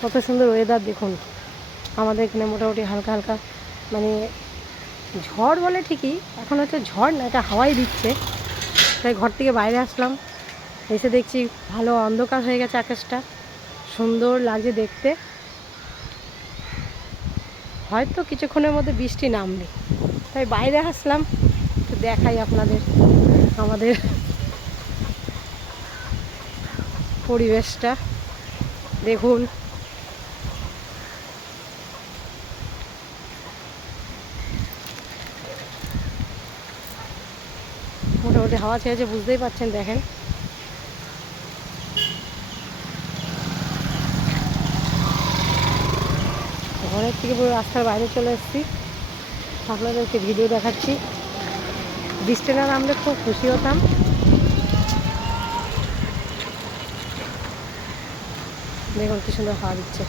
কত সুন্দর ওয়েদার দেখুন। আমাদের এখানে মোটামুটি হালকা হালকা মানে ঝড় বলে ঠিকই, এখন হচ্ছে ঝড় না, এটা হাওয়াই দিচ্ছে। তাই ঘর থেকে বাইরে আসলাম, এসে দেখছি ভালো অন্ধকার হয়ে গেছে আকাশটা, সুন্দর লাগছে দেখতে। হয়তো কিছুক্ষণের মধ্যে বৃষ্টি নামবে। তাই বাইরে আসলাম, একটু দেখাই আপনাদের, আমাদের পরিবেশটা। দেখুন মোটামুটি হাওয়া ছেড়েছে, বুঝতেই পারছেন, দেখেন। ঘরের থেকে পুরো রাস্তার বাইরে চলে এসেছি। আপনাদেরকে ভিডিও দেখাচ্ছি। বৃষ্টি না নামলে খুব খুশি হতাম। দেখুন কি সুন্দর হাওয়া দিচ্ছে।